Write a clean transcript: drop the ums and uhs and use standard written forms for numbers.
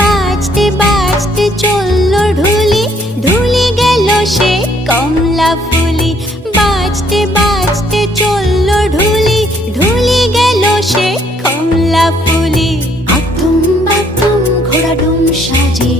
বাজতে বাজতে চললো ঢুলি, ঢুলি গেল সে কমলা ফুলি। বাজতে বাজতে চললো ঢুলি, ঢুলি গেল সে কমলা ফুলি। আতুম বাতুম ঘোড়া ডুম সাজে,